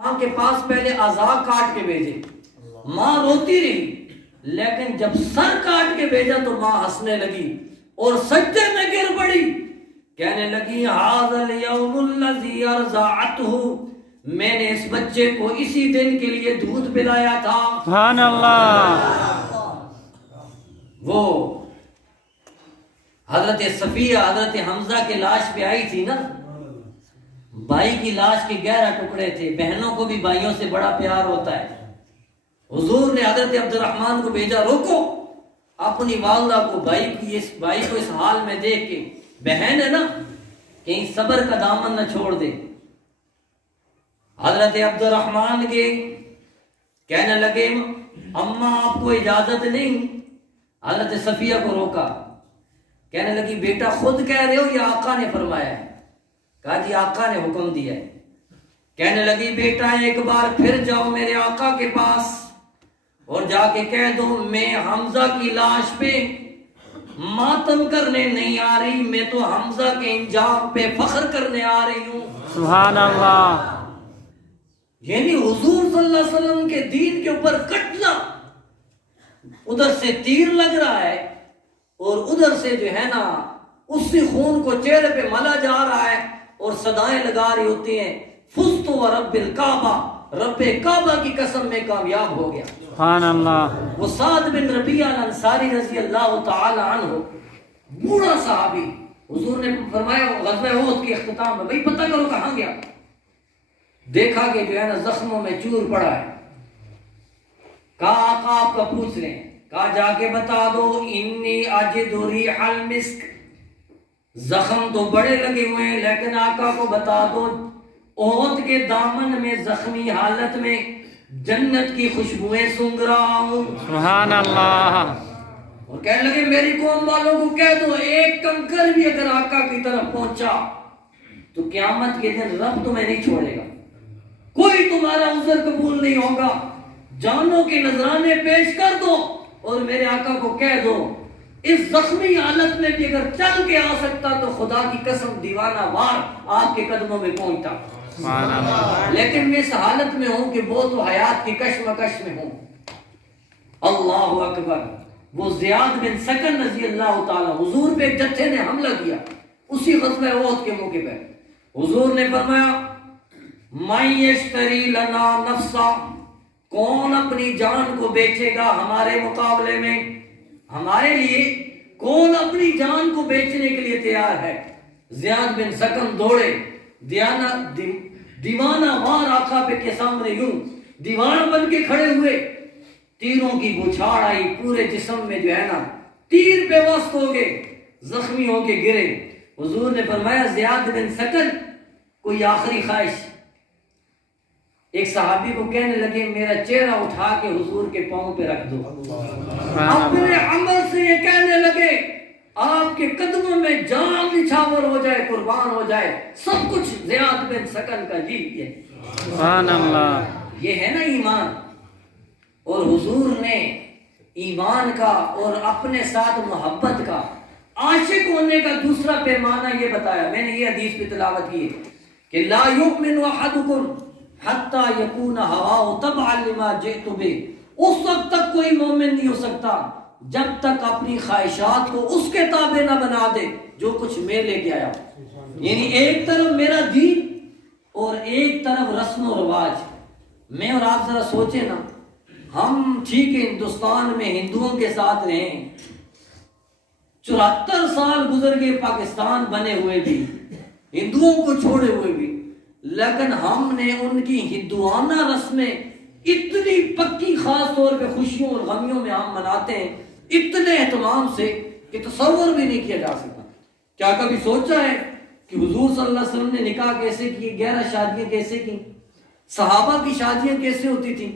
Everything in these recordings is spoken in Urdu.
ماں کے پاس پہلے اعضاء کاٹ کے بھیجے، ماں روتی رہی، لیکن جب سر کاٹ کے بھیجا تو ماں ہنسنے لگی اور سجدے میں گر پڑی، کہنے لگی ھذا الیوم الذی ارضعتہ، میں نے اس بچے کو اسی دن کے لیے دودھ پلایا تھا۔ سبحان اللہ۔ وہ حضرت صفیہ حضرت حمزہ کے لاش پہ آئی تھی نا، بھائی کی لاش کے 11 ٹکڑے تھے، بہنوں کو بھی بھائیوں سے بڑا پیار ہوتا ہے۔ حضور نے حضرت عبد الرحمن کو بھیجا، روکو اپنی والدہ کو، بھائی کو اس حال میں دیکھ کے، بہن ہے نا، کہیں صبر کا دامن نہ چھوڑ دے۔ حضرت عبد الرحمن کے کہنے لگے اماں آپ کو اجازت نہیں، حضرت صفیہ کو روکا، کہنے لگی بیٹا خود کہہ رہے ہو یا آقا نے فرمایا ہے؟ کہا جی آقا نے حکم دیا ہے۔ کہنے لگی بیٹا ایک بار پھر جاؤ میرے آقا کے پاس اور جا کے کہہ دو میں حمزہ کی لاش پہ ماتم کرنے نہیں آ رہی، میں تو حمزہ کے انجام پہ فخر کرنے آ رہی ہوں۔ سبحان اللہ۔ یعنی حضور صلی اللہ علیہ وسلم کے دین کے اوپر کٹنا، ادھر سے تیر لگ رہا ہے اور ادھر سے جو ہے نا اسی خون کو چہرے پہ ملا جا رہا ہے اور صدائیں لگا رہی ہوتی ہیں فزت ورب الکعبہ، رب کعبہ کی قسم میں کامیاب ہو گیا۔ سبحان اللہ۔ وہ سعد بن ربیعہ الانصاری رضی اللہ تعالی عنہ، بوڑھا صحابی، حضور نے فرمایا غزوہ احد کے اختتام میں بھائی پتہ کرو کہاں گیا، دیکھا کہ جو ہے نا زخموں میں چور پڑا ہے، کہا آقا آپ کا پوچھ لیں، کہا جا کے بتا دو انی اجد ریح المسک، زخم تو بڑے لگے ہوئے ہیں لیکن آقا کو بتا دو احد کے دامن میں زخمی حالت میں جنت کی خوشبوئیں سونگھ رہا ہوں۔ سبحان اللہ۔ اور کہنے لگے میری قوم والوں کو کہہ دو ایک کنکر بھی اگر آقا کی طرف پہنچا تو قیامت کے دن رب تمہیں نہیں چھوڑے گا، کوئی تمہارا عذر قبول نہیں ہوگا، جانوں کے نذرانے پیش کر دو اور میرے آقا کو کہہ دو اس زخمی حالت میں بھی اگر چل کے آ سکتا تو خدا کی قسم دیوانہ وار آپ کے قدموں میں پہنچتا، لیکن میں اس حالت میں ہوں کہ وہ تو حیات کی کشمکش میں ہوں۔ اللہ اکبر۔ وہ زیاد بن سکن رضی اللہ تعالی، حضور پہ ایک جتھے نے حملہ کیا اسی غزوہ احد کے موقع پہ، حضور نے فرمایا من یشتری لنا نفسا، کون اپنی جان کو بیچے گا ہمارے مقابلے میں، ہمارے لیے کون اپنی جان کو بیچنے کے لیے تیار ہے؟ زیاد بن سکن دوڑے، دیوانہ وار آقا پہ کے سامنے یوں دیوانہ بن کے کھڑے ہوئے، تیروں کی بچھاڑ آئی، پورے جسم میں جو ہے نا تیر پہ وسط ہو گئے، زخمی ہو کے گرے۔ حضور نے فرمایا زیاد بن سکن کوئی آخری خواہش؟ ایک صحابی کو کہنے لگے میرا چہرہ اٹھا کے حضور کے پاؤں پہ رکھ دو، اپنے عمل سے یہ کہنے لگے آپ کے قدموں میں جان نچھاور ہو جائے، قربان ہو جائے، سب کچھ زیاد بن سکن کا جی ہے۔ سبحان اللہ۔ یہ ہے نا ایمان۔ اور حضور نے ایمان کا اور اپنے ساتھ محبت کا، عاشق ہونے کا دوسرا پیمانہ یہ بتایا، میں نے یہ حدیث پہ تلاوت کی ہے کہ لا یؤمن احدکم حتی یکون ہواہ تبعا لما جئت بہ، اس وقت تک کوئی مومن نہیں ہو سکتا جب تک اپنی خواہشات کو اس کے تابع نہ بنا دے جو کچھ میں لے کے آیا۔ یعنی ایک طرف میرا دین اور ایک طرف رسم و رواج۔ میں اور آپ ذرا سوچیں نا، ہم ٹھیک ہے ہندوستان میں ہندوؤں کے ساتھ رہیں، 74 سال گزر گئے پاکستان بنے ہوئے بھی، ہندوؤں کو چھوڑے ہوئے بھی، لیکن ہم نے ان کی ہندوانہ رسمیں اتنی پکی، خاص طور پہ خوشیوں اور غمیوں میں ہم مناتے ہیں اتنے اہتمام سے کہ تصور بھی نہیں کیا جا سکتا۔ کیا کبھی سوچا ہے کہ حضور صلی اللہ علیہ وسلم نے نکاح کیسے کیے، 11 شادیاں کیسے کی، صحابہ کی شادیاں کیسے ہوتی تھیں،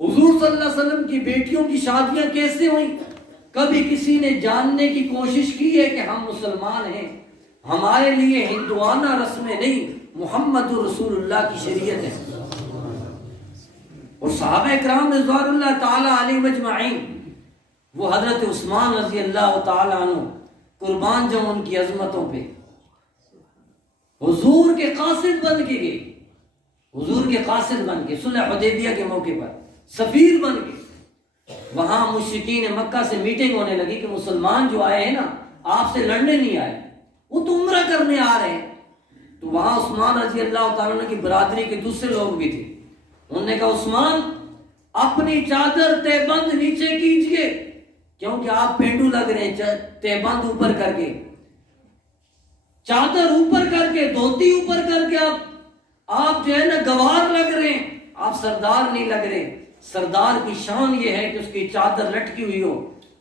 حضور صلی اللہ علیہ وسلم کی بیٹیوں کی شادیاں کیسے ہوئیں؟ کبھی کسی نے جاننے کی کوشش کی ہے کہ ہم مسلمان ہیں، ہمارے لیے ہندوانہ رسمیں نہیں، محمد رسول اللہ کی شریعت ہے۔ اور صحابہ کرام رضوان اللہ تعالی علیہم اجمعین، وہ حضرت عثمان رضی اللہ تعالی عنہ قربان جاؤں ان کی عظمتوں پہ، حضور کے قاصد بن کے گئے، حضور کے قاصد بن کے صلح حدیبیہ کے موقع پر سفیر بن کے وہاں مشرکین مکہ سے میٹنگ ہونے لگی کہ مسلمان جو آئے ہیں نا آپ سے لڑنے نہیں آئے، وہ تو عمرہ کرنے آ رہے ہیں۔ تو وہاں عثمان رضی اللہ تعالیٰ عنہ کی برادری کے دوسرے لوگ بھی تھے، انہوں نے کہا عثمان اپنی چادر تہبند نیچے کیجئے، کیونکہ آپ پینڈو لگ رہے ہیں، تہبند اوپر کر کے، چادر اوپر کر کے، دھوتی اوپر کر کے آپ جو ہے نا گوار لگ رہے ہیں، آپ سردار نہیں لگ رہے۔ سردار کی شان یہ ہے کہ اس کی چادر لٹکی ہوئی ہو۔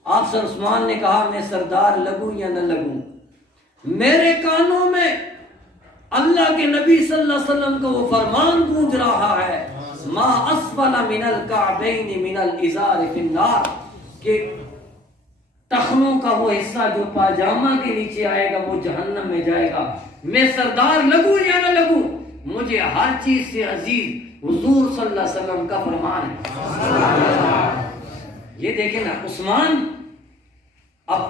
آپ سر عثمان نے کہا میں سردار لگوں یا نہ لگوں، میرے کانوں میں اللہ کے نبی صلی اللہ علیہ وسلم کا وہ فرمان گونج رہا ہے، ما اسفل من الکعبین من الازار فی النار، کہ ٹخنوں کا وہ حصہ جو پاجامہ کے نیچے آئے گا وہ جہنم میں جائے گا۔ میں سردار لگوں یا نہ لگوں، مجھے ہر چیز سے عزیز حضور صلی اللہ علیہ وسلم کا فرمان ہے۔ یہ دیکھیں نا، عثمان اب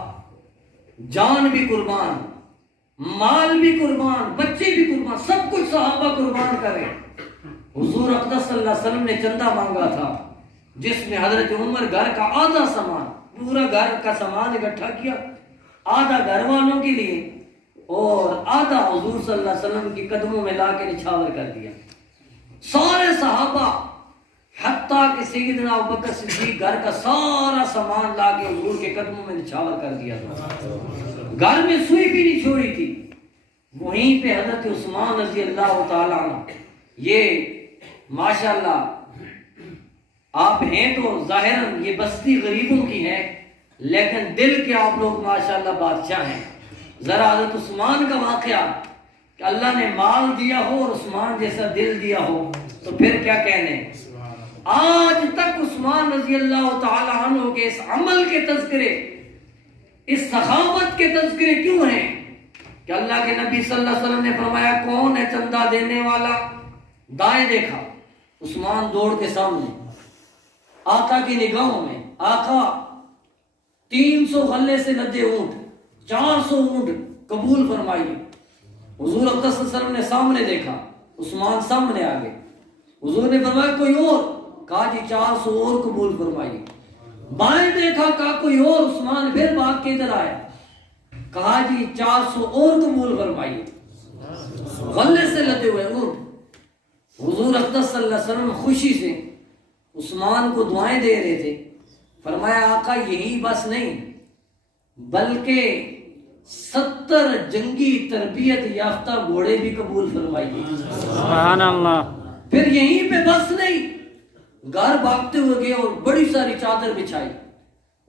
جان بھی قربان، مال بھی قربان، بچے بھی قربان، سب کچھ صحابہ قربان کرے۔ حضور اقدس صلی اللہ علیہ وسلم نے چندہ مانگا تھا جس میں حضرت عمر گھر کا آدھا سامان، پورا گھر کا سامان اکٹھا کیا، آدھا گھر والوں کے لیے اور آدھا حضور صلی اللہ علیہ وسلم کی قدموں میں لا کے نچھاور کر دیا۔ سارے صحابہ حتیٰ کہ سیدنا ابوبکر صدیق گھر کا سارا سامان لا کے حضور کے قدموں میں نچھاور کر دیا تھا، گھر میں سوئی بھی نہیں چھوڑی تھی۔ وہیں پہ حضرت عثمان رضی اللہ تعالیٰ عنہ، یہ ماشاءاللہ آپ ہیں تو ظاہراً یہ بستی غریبوں کی ہے، لیکن دل کے آپ لوگ ماشاءاللہ بادشاہ ہیں۔ ذرا حضرت عثمان کا واقعہ کہ اللہ نے مال دیا ہو اور عثمان جیسا دل دیا ہو تو پھر کیا کہنے۔ آج تک عثمان رضی اللہ تعالی عنہ کے اس عمل کے تذکرے، اس سخاوت کے تذکرے کیوں ہیں کہ اللہ کے نبی صلی اللہ علیہ وسلم نے فرمایا کون ہے چندہ دینے والا؟ دائیں دیکھا، عثمان دوڑ کے سامنے، آقا کی نگاہوں میں، آقا 300 غلے سے لدے اونٹ، 400 اونٹ قبول فرمائیے۔ حضور اقدس صلی اللہ علیہ وسلم نے سامنے دیکھا، عثمان سامنے آ گئے، حضور نے فرمایا کوئی اور؟ کہا جی 400 اور قبول فرمائیے۔ بائیں دیکھا، کہا کوئی اور؟ عثمان پھر بھاگ کے ادھر آئے، کہا جی 400 اور قبول فرمائیے، غلے سے لدے ہوئے اونٹ۔ حضور اقدس صلی اللہ علیہ وسلم خوشی سے عثمان کو دعائیں دے رہے تھے، فرمایا آقا یہی بس نہیں بلکہ 70 جنگی تربیت یافتہ گھوڑے بھی قبول فرمائیے۔ سبحان اللہ۔ پھر یہیں پہ بس نہیں، گھر بھاگتے ہوئے گئے اور بڑی ساری چادر بچھائی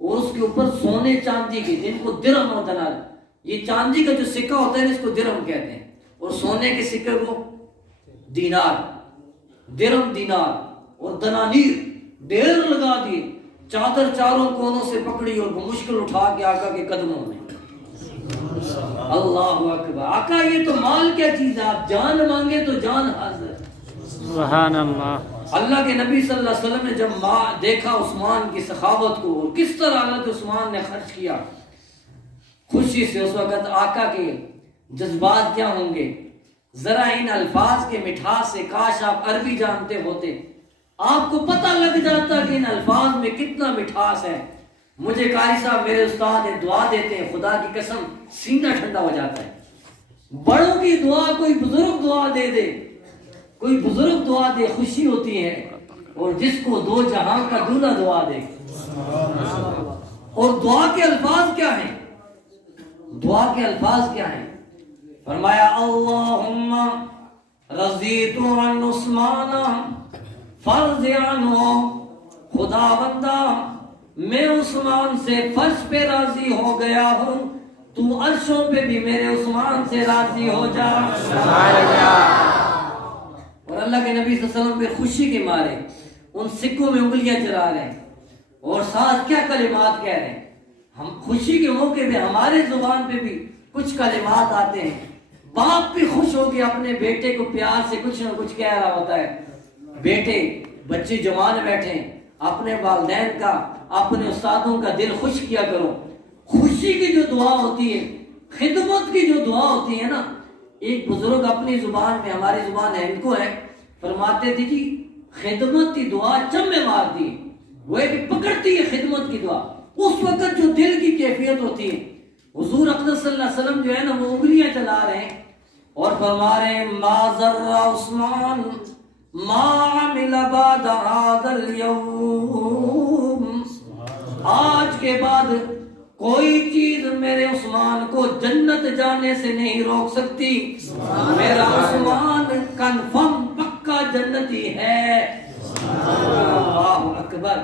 اور اس کے اوپر سونے چاندی کے، جن کو درہم اور دینار، یہ چاندی کا جو سکہ ہوتا ہے اس کو درہم کہتے ہیں، اور سونے کے سکے کو دینار، درہم دینار اور دنانیر ڈھیر لگا دیے، چادر چاروں کونوں سے پکڑی اور مشکل اٹھا کے آقا کے قدموں میں۔ اللہ اکبر، آقا یہ تو مال کیا چیز ہے، آپ جان مانگے تو جان حاضر۔ سبحان اللہ۔ اللہ کے نبی صلی اللہ علیہ وسلم نے جب دیکھا عثمان کی سخاوت کو اور کس طرح حضرت عثمان نے خرچ کیا، خوشی سے اس وقت آقا کے جذبات کیا ہوں گے، ذرا ان الفاظ کے مٹھاس سے، کاش آپ عربی جانتے ہوتے، آپ کو پتہ لگ جاتا کہ ان الفاظ میں کتنا مٹھاس ہے۔ مجھے قاری صاحب میرے استاد دعا دیتے ہیں، خدا کی قسم سینہ ٹھنڈا ہو جاتا ہے۔ بڑوں کی دعا، کوئی بزرگ دعا دے دے، کوئی بزرگ دعا دے، خوشی ہوتی ہے، اور جس کو دو جہاں کا دولہا دعا دے۔ اور دعا کے الفاظ کیا ہیں؟ دعا کے الفاظ کیا ہیں؟ فرمایا اللہم رضیت عن عثمان فرض عنہ، خدا بندہ میں عثمان سے فرض پہ راضی ہو گیا ہوں، تو عرشوں پہ بھی میرے عثمان سے راضی ہو جا۔ اور اللہ کے نبی صلی اللہ علیہ وسلم پہ خوشی کے مارے ان سکوں میں انگلیاں چلا رہے ہیں اور ساتھ کیا کلمات کہہ رہے ہیں۔ ہم خوشی کے موقع پہ ہمارے زبان پہ بھی کچھ کلمات آتے ہیں، باپ بھی خوش ہو کے اپنے بیٹے کو پیار سے کچھ نہ کچھ کہہ رہا ہوتا ہے۔ بیٹے، بچے جوان بیٹھے، اپنے والدین کا، اپنے استادوں کا دل خوش کیا کرو۔ خوشی کی جو دعا ہوتی ہے، خدمت کی جو دعا ہوتی ہے نا، ایک بزرگ اپنی زبان میں، ہماری زبان ہے ان کو ہے، فرماتے تھے کہ خدمت کی دعا چمے مار دی، وہ ایک پکڑتی ہے خدمت کی دعا، اس وقت جو دل کی کیفیت ہوتی ہے. حضور اقدس صلی اللہ علیہ وسلم جو ہے نا وہ انگلیاں چلا رہے ہیں اور فرما رہے ہیں ما ذر عثمان ما عمل بعد هذا اليوم، آج کے بعد کوئی چیز میرے عثمان کو جنت جانے سے نہیں روک سکتی. میرا عثمان کنفرم پکا جنتی ہے. اللہ اکبر.